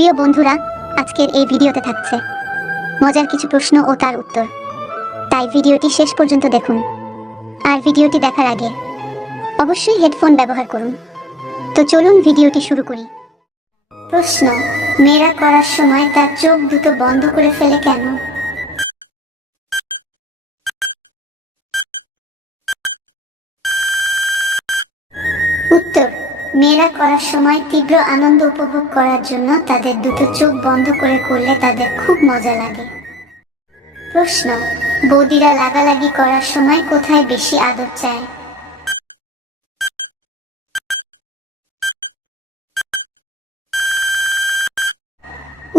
প্রিয় বন্ধুরা, আজকের এই ভিডিওতে থাকছে মজার কিছু প্রশ্ন ও তার উত্তর। তাই ভিডিওটি শেষ পর্যন্ত দেখুন। আর ভিডিওটি দেখার আগে অবশ্যই হেডফোন ব্যবহার করুন। তো চলুন ভিডিওটি শুরু করি। প্রশ্ন: মেয়েরা করার সময় তার চোখ দুটো বন্ধ করে ফেলে কেন? উত্তর: মেয়েরা করার সময় তীব্র আনন্দ উপভোগ করার জন্য তাদের দুটো চোখ বন্ধ করে করলে তাদের খুব মজা লাগে। প্রশ্ন: বৌদিরা লাগালাগি করার সময় কোথায় বেশি আদর চায়?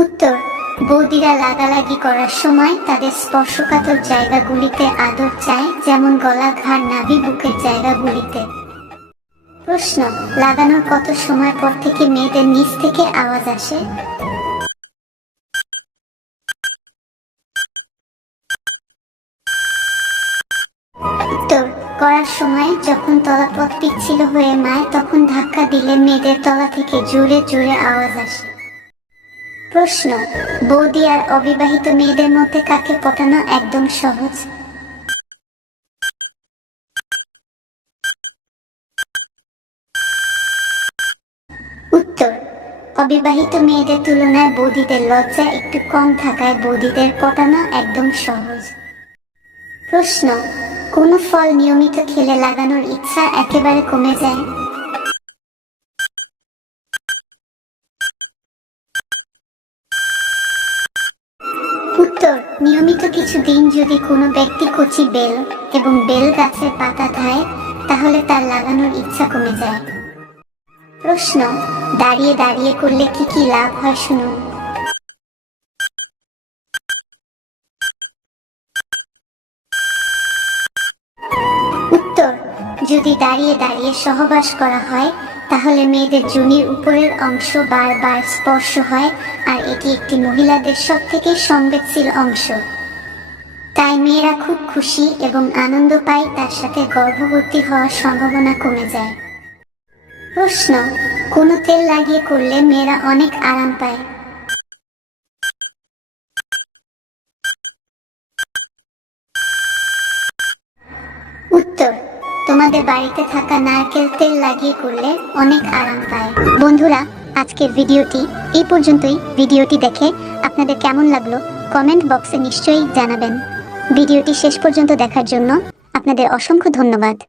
উত্তর: বৌদিরা লাগালাগি করার সময় তাদের স্পর্শকাতর জায়গাগুলিতে আদর চায়, যেমন গলা, ঘাড়, নাভি, বুকের জায়গাগুলিতে। প্রশ্ন: লাগানোর কত সময় পর থেকে মেয়েদের নিচ থেকে আওয়াজ আসে? উত্তর: করার সময় যখন তলাপথ পিচ্ছিল হয়ে মায়, তখন ধাক্কা দিলে মেয়েদের তলা থেকে জোরে জোরে আওয়াজ আসে। প্রশ্ন: বৌদি আর অবিবাহিত মেয়েদের মধ্যে কাকে পটানো একদম সহজ? উত্তর: অবিবাহিত মেয়েদের তুলনায় বৌদিদের লজ্জা একটু কম থাকায় বৌদিদের পটানো একদম সহজ। প্রশ্ন: কোন ফল নিয়মিত খেলে লাগানোর ইচ্ছা একেবারে কমে যায়? উত্তর: নিয়মিত কিছুদিন যদি কোনো ব্যক্তি কচি বেল এবং বেল গাছের পাতা খায়, তাহলে তার লাগানোর ইচ্ছা কমে যায়। প্রশ্ন: দাঁড়িয়ে দাঁড়িয়ে করলে কি কি লাভ হয় শুনুন। উত্তর: যদি দাঁড়িয়ে দাঁড়িয়ে সহবাস করা হয়, তাহলে মেয়েদের যোনির উপরের অংশ বারবার স্পর্শ হয়, আর এটি একটি মহিলাদের সবথেকে সংবেদনশীল অংশ। তাই মেয়েরা খুব খুশি এবং আনন্দ পায়, তার সাথে গর্ভবতী হওয়ার সম্ভাবনা কমে যায়। প্রশ্ন: কোন তেল লাগিয়ে করলে মেয়েরা অনেক আরাম পায়? উত্তর: তোমাদের বাড়িতে থাকা নারকেল তেল লাগিয়ে করলে অনেক আরাম পায়। বন্ধুরা, আজকের ভিডিওটি এই পর্যন্তই। ভিডিওটি দেখে আপনাদের কেমন লাগলো কমেন্ট বক্সে নিশ্চয়ই জানাবেন। ভিডিওটি শেষ পর্যন্ত দেখার জন্য আপনাদের অসংখ্য ধন্যবাদ।